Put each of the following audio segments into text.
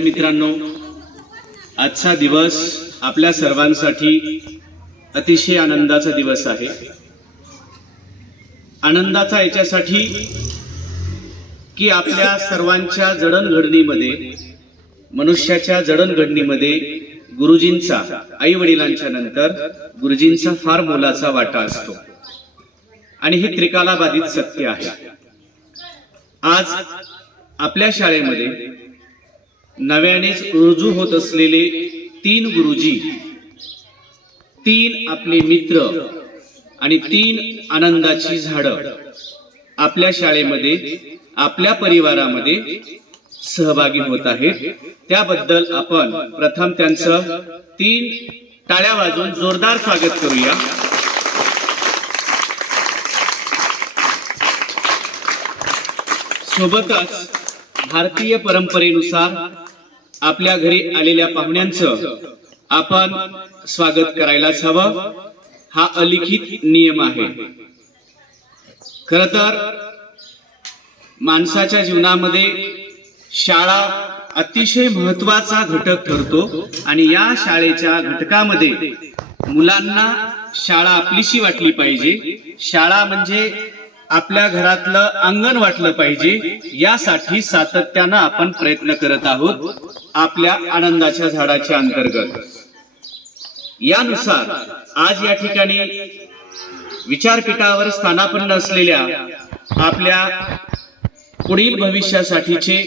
विद्यार्थी मित्रांनो. आजचा दिवस आपल्या सर्वांसाठी अतिशय आनंदाचा दिवस आहे. आनंदाचा याच्यासाठी की आपल्या सर्वांच्या जडणघडणीमध्ये मनुष्याच्या जडणघडणीमध्ये गुरुजींचा आई वडिलांच्या नंतर गुरुजींचा फार मोलाचा वाटा असतो. आणि हे त्रिकालाबाधित सत्य आहे. आज आपल्या शाळेमध्ये नव्यानेच रुजू होत असलेले तीन गुरुजी तीन आपले मित्र आणि तीन आनंदाची झाडं आपल्या शाळेमध्ये आपल्या परिवारामध्ये सहभागी होत आहेत. त्याबद्दल आपण प्रथम त्यांचं तीन टाळ्या वाजून जोरदार स्वागत करूया. सोबतच भारतीय परंपरेनुसार आपल्या घरी आलेल्या पाहुण्यांचं आपण स्वागत करायलाच हवं. हा अलिखित नियम आहे. खर तर माणसाच्या जीवनामध्ये शाळा अतिशय महत्त्वाचा घटक ठरतो आणि या शाळेच्या घटकामध्ये मुलांना शाळा आपलीशी वाटली पाहिजे. शाळा म्हणजे आपल्या घरातलं अंगण वाटलं पाहिजे यासाठी सातत्यानं आपण प्रयत्न करत आहोत आपल्या आनंदाच्या झाडाच्या अंतर्गत. यानुसार आज या ठिकाणी विचारपीठावर स्थानापन्न असलेल्या आपल्या पुढील भविष्यासाठीचे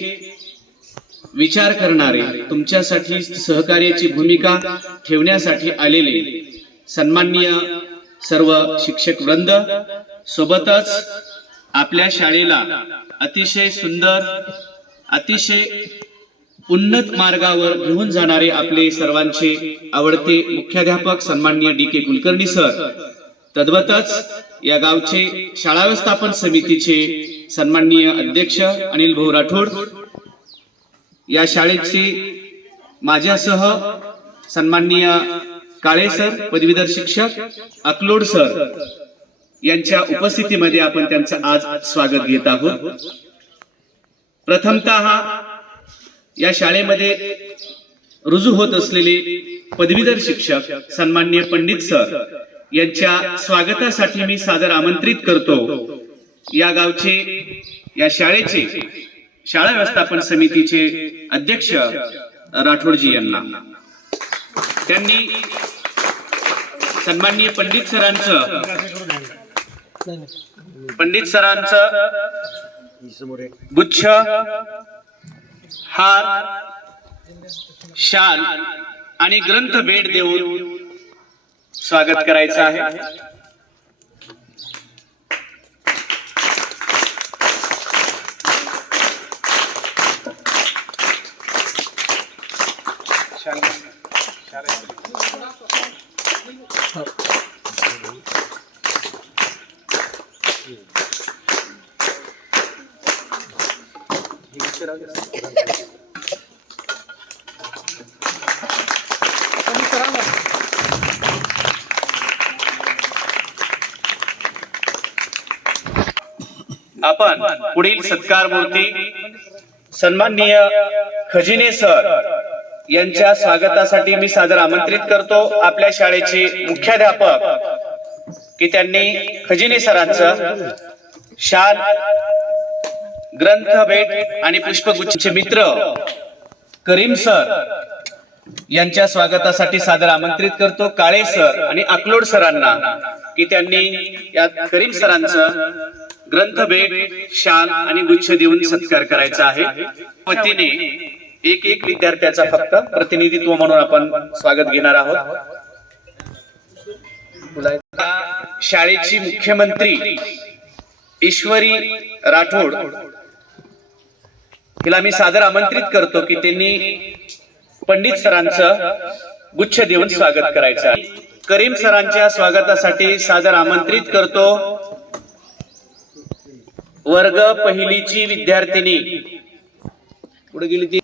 विचार करणारे तुमच्यासाठी सहकार्याची भूमिका ठेवण्यासाठी आलेले सन्माननीय सर्व शिक्षक वृंद सोबतच आपल्या शाळेला अतिशय सुंदर अतिशय उन्नत मार्गावर घेऊन जाणारे आपले सर्वांचे आवडते मुख्याध्यापक सन्माननीय डी के कुलकर्णी सर. तद्वतच या गावचे शाळा व्यवस्थापन समितीचे सन्माननीय अध्यक्ष अनिल भाऊ राठोड या शाळेचे माझ्यासह सन्माननीय काळे सर पदवीधर शिक्षक अकलोड सर. यांच्या उपस्थितीमध्ये आपण त्यांचं आज स्वागत घेत आहोत. प्रथमतः या शाळेमध्ये रुजू होत असलेले पदवीधर शिक्षक सन्माननीय पंडित सर यांच्या स्वागतासाठी मी सादर आमंत्रित करतो. या गावचे या शाळेचे शाळा व्यवस्थापन समितीचे अध्यक्ष राठोडजी यांना. त्यांनी सन्माननीय पंडित सरांचं पंडित सरांचं गुच्छ हार शाल आणि ग्रंथ भेट देऊन स्वागत करायचं आहे. आपण पुढील सत्कार मूर्ती सन्माननीय खजिने सर यांच्या स्वागतासाठी मी सादर आमंत्रित करतो. आपल्या शाळेचे मुख्याध्यापक की त्यांनी खजिने सरांचं शाल ग्रंथ भेट आणि पुष्पगुच्छचे मित्र करीम सर यांच्या स्वागतासाठी सादर आमंत्रित करतो. काळे सर आणि अकलोड सरांना की त्यांनी या करीम सरांचं ग्रंथ भेट शाल आणि गुच्छ देऊन सत्कार करायचा आहे. वतीने एक एक विद्यार्थ्याचा फक्त प्रतिनिधित्व म्हणून आपण स्वागत घेणार आहोत. शाळेची मुख्यमंत्री ईश्वरी राठोड. हिला मी सादर आमंत्रित करतो की त्यांनी पंडित सरांचं गुच्छ देऊन स्वागत करायचं करीम सरांच्या स्वागतासाठी सादर आमंत्रित करतो. वर्ग पहिलीची विद्यार्थिनी. पुढे गेली ती.